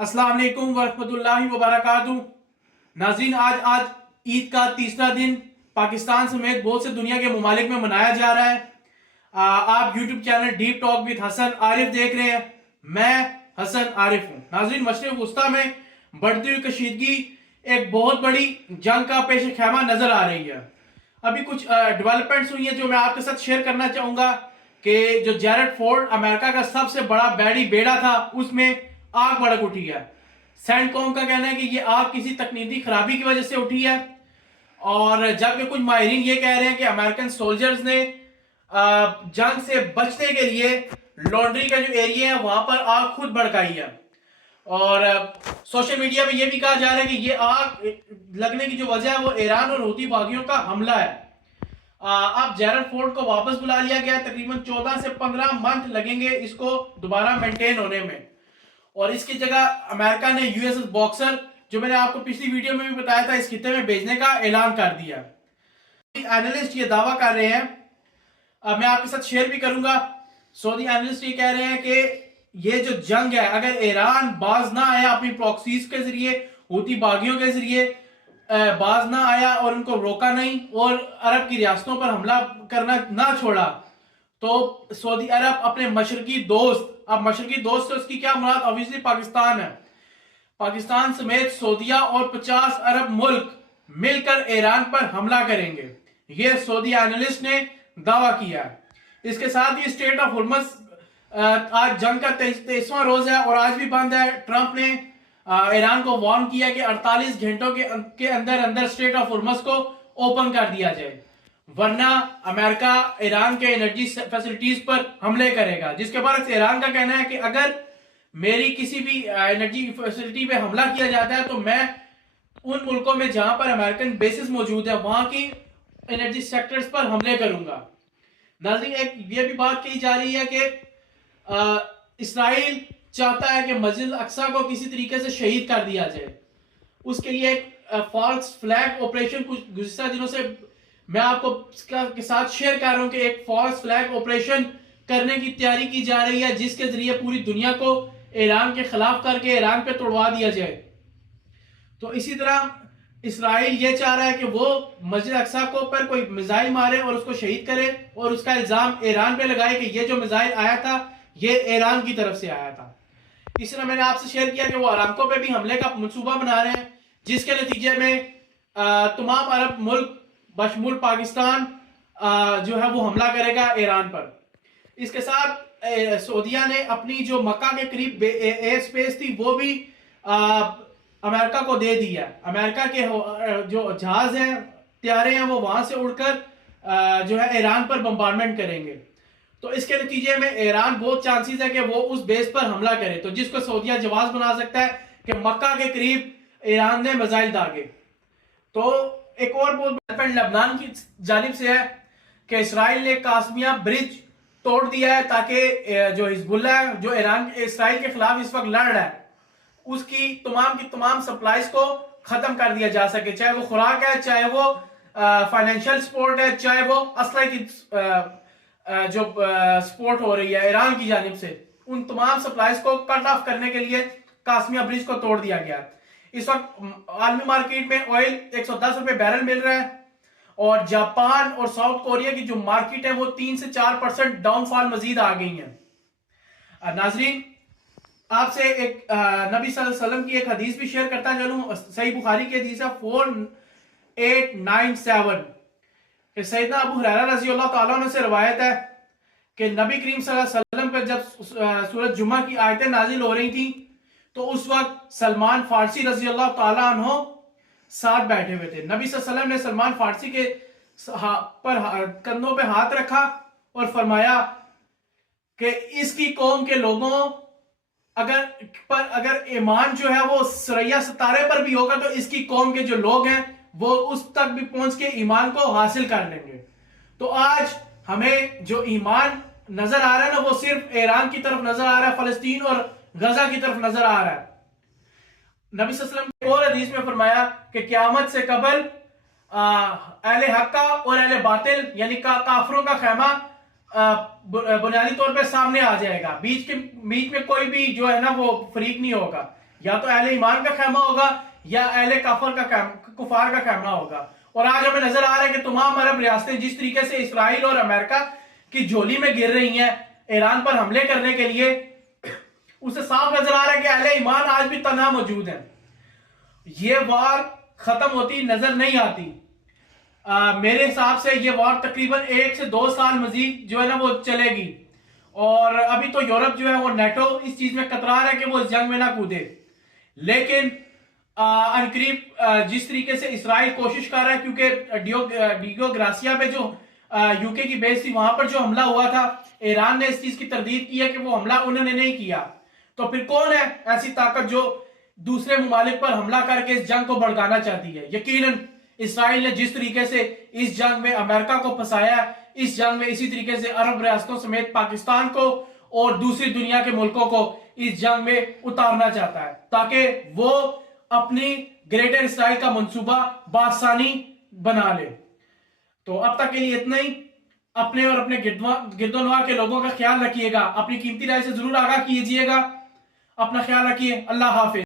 अस्सलाम वालेकुम वरहमतुल्लाहि वबरकातुहू। नाज़रीन, आज ईद का तीसरा दिन पाकिस्तान समेत बहुत से दुनिया के ममालिक में मनाया जा रहा है। आप YouTube channel deep talk with Hasan Arif देख रहे हैं। मैं हसन आरिफ हूँ। नाज़रीन, मशरिक़ वुस्ता में बढ़ती हुई कशीदगी एक बहुत बड़ी जंग का पेश खैमा नजर आ रही है। अभी कुछ डेवलपमेंट्स हुई हैं जो मैं आपके साथ शेयर करना चाहूँगा कि जो जेरेड फोर्ड अमेरिका का सबसे बड़ा बैडी बेड़ा था, उसमें आग भड़क उठी है। सैंडकॉम का कहना है कि ये आग किसी तकनीकी खराबी की वजह से उठी है, और जबकि कुछ माहिरीन ये कह रहे हैं कि अमेरिकन सोल्जर्स ने जंग से बचने के लिए लॉन्ड्री का जो एरिया है वहां पर आग खुद भड़काई है। और सोशल मीडिया पे ये भी कहा जा रहा है कि ये आग लगने की जो वजह है वो ईरान और हूती बागियों का हमला है। अब जेरेड फोर्ड को वापस बुला लिया गया। तकरीबन 14 से 15 मंथ लगेंगे इसको दोबारा मेंटेन होने में, और इसकी जगह अमेरिका ने यूएसएस बॉक्सर, जो मैंने आपको पिछली वीडियो में भी बताया था, इस खिते में भेजने का ऐलान कर दिया। एनालिस्ट ये दावा कर रहे हैं, मैं आपके साथ शेयर भी करूंगा। सऊदी एनालिस्ट ये कह रहे हैं कि ये जो जंग है, अगर ईरान बाज ना आया अपनी प्रॉक्सीज के जरिए, हूती बागियों के जरिए बाज ना आया और उनको रोका नहीं और अरब की रियासतों पर हमला करना ना छोड़ा, तो सऊदी अरब अपने मशरकी दोस्त, अब मशरकी दोस्त से उसकी क्या मुराद, ऑब्वियसली पाकिस्तान है, पाकिस्तान समेत सऊदीया और 50 अरब मुल्क मिलकर ईरान पर हमला करेंगे। यह सऊदी एनालिस्ट ने दावा किया है। इसके साथ ही स्ट्रेट ऑफ हुर्मुज़ आज जंग का 23वां रोज है और आज भी बंद है। ट्रंप ने ईरान को वार्न किया कि 48 घंटों के अंदर अंदर स्ट्रेट ऑफ हुर्मुज़ को ओपन कर दिया जाए, वरना अमेरिका ईरान के एनर्जी फैसिलिटीज पर हमले करेगा। जिसके बाद ईरान का कहना है कि अगर मेरी किसी भी एनर्जी फैसिलिटी पे हमला किया जाता है तो मैं उन मुल्कों में जहां पर अमेरिकन बेसिस मौजूद है वहां की एनर्जी सेक्टर्स पर हमले करूंगा। नाज़रीन, एक ये भी बात कही जा रही है कि इसराइल चाहता है कि मस्जिद अक्सा को किसी तरीके से शहीद कर दिया जाए। उसके लिए एक फॉल्स फ्लैग ऑपरेशन कुछ गुज़िश्ता दिनों से मैं आपको के साथ शेयर कर रहा हूं कि एक फॉल्स फ्लैग ऑपरेशन करने की तैयारी की जा रही है, जिसके जरिए पूरी दुनिया को ईरान के खिलाफ करके ईरान पे तोड़वा दिया जाए। तो इसी तरह इसराइल ये चाह रहा है कि वो मस्जिद अक्सा को पर कोई मिसाइल मारे और उसको शहीद करे और उसका इल्जाम ईरान पे लगाए कि ये जो मिसाइल आया था ये ईरान की तरफ से आया था। इसी तरह मैंने आपसे शेयर किया कि वो अरामको पे भी हमले का मंसूबा बना रहे हैं, जिसके नतीजे में तमाम अरब मुल्क बशमूल पाकिस्तान जो है वो हमला करेगा ईरान पर। इसके साथ सऊदीया ने अपनी जो मक्का के करीब एयर स्पेस थी वो भी अमेरिका को दे दी है। अमेरिका के जो जहाज हैं, त्यारे हैं, वो वहां से उड़कर जो है ईरान पर बम्बार्डमेंट करेंगे। तो इसके नतीजे में ईरान बहुत चांसेस है कि वो उस बेस पर हमला करे, तो जिसको सऊदीया जवाब बना सकता है कि मक्का के करीब ईरान ने मिसाइल दागे। तो एक और बहुत डेवलपमेंट लेबनान की जानिब से है कि इसराइल ने कासमिया ब्रिज तोड़ दिया है ताकि जो हिजबुल्ला है, जो इसराइल के खिलाफ इस वक्त लड़ रहा है, उसकी की तमाम सप्लाईज को खत्म कर दिया जा सके, चाहे वो खुराक है, चाहे वो फाइनेंशियल सपोर्ट है, चाहे वो असला की जो सपोर्ट हो रही है ईरान की जानिब से, उन तमाम सप्लाईज को कट ऑफ करने के लिए कासमिया ब्रिज को तोड़ दिया गया। इस वक्त आलमी मार्केट में ऑयल 110 रुपए बैरल मिल रहा है, और जापान और साउथ कोरिया की जो मार्केट है वो 3 से 4% डाउनफॉल मजीद आ गई है। नाजरीन, आपसे एक नबी सल्लल्लाहु अलैहि वसल्लम की एक हदीस भी शेयर करता चलूं। सही बुखारी की हदीस है 4897 कि सैयदना अबू हुरैरा रज़ी अल्लाह तआला अन्हु से रवायत है कि नबी करीम सल्लल्लाहु अलैहि वसल्लम पर जब सूरत जुमा की आयतें नाजिल हो रही थी तो उस वक्त सलमान फारसी रज़ी अल्लाह तआला अन्हु साथ बैठे हुए थे। नबी सल्लल्लाहु अलैहि वसल्लम ने सलमान फारसी के पर कंधों पे हाथ रखा और फरमाया कि इसकी कौम के लोगों अगर ईमान जो है वो सरैया सितारे पर भी होगा तो इसकी कौम के जो लोग हैं वो उस तक भी पहुंच के ईमान को हासिल कर लेंगे। तो आज हमें जो ईमान नजर आ रहा है ना, वो सिर्फ ईरान की तरफ नजर आ रहा है, फलस्तीन और गजा की तरफ नजर आ रहा है। नबी सल्लल्लाहु अलैहि वसल्लम ने और हदीस में फरमाया कि क़यामत से कबल अहले हक का और अहले बातिल यानी काफरों का खैमा बुनियादी तौर पे सामने आ जाएगा। बीच में कोई भी जो है ना वो फरीक नहीं होगा। یا تو اہل ایمان کا خیمہ ہوگا یا اہل کفار کا خیمہ ہوگا. اور آج ہمیں نظر آ رہا ہے کہ تمام عرب ریاستیں جس طریقے سے اسرائیل اور امریکہ کی جھولی میں گر رہی ہیں ایران پر حملے کرنے کے لیے، اسے صاف نظر آ رہا ہے کہ اہل ایمان آج بھی تنہا موجود ہیں. یہ وار ختم ہوتی نظر نہیں آتی. میرے حساب سے یہ وار تقریباً 1 سے 2 سال مزید جو ہے نا وہ چلے گی. اور ابھی تو یورپ جو ہے وہ نیٹو اس چیز میں کترا رہا ہے کہ وہ اس جنگ میں نہ کودے. لیکن عنقریب جس طریقے سے اسرائیل کوشش کر رہا ہے، کیونکہ ڈیگو گراسیا پہ جو یو کے کی بیس تھی وہاں پر جو حملہ ہوا تھا، ایران نے اس چیز کی تردید کی ہے کہ وہ حملہ انہوں نے نہیں کیا. تو پھر کون ہے ایسی طاقت جو دوسرے ممالک پر حملہ کر کے اس جنگ کو بھڑکانا چاہتی ہے؟ یقیناً اسرائیل نے جس طریقے سے اس جنگ میں امریکہ کو پھنسایا ہے، اس جنگ میں اسی طریقے سے عرب ریاستوں سمیت پاکستان کو اور دوسری دنیا کے ملکوں کو اس جنگ میں اتارنا چاہتا ہے، تاکہ وہ اپنی گریٹر اسرائیل کا منصوبہ بآسانی بنا لے. تو اب تک کے لیے اتنا ہی. اپنے اور اپنے گرد و نواح کے لوگوں کا خیال رکھیے گا. اپنی قیمتی رائے سے ضرور آگاہ کیجیے گا. اپنا خیال رکھیے. اللہ حافظ.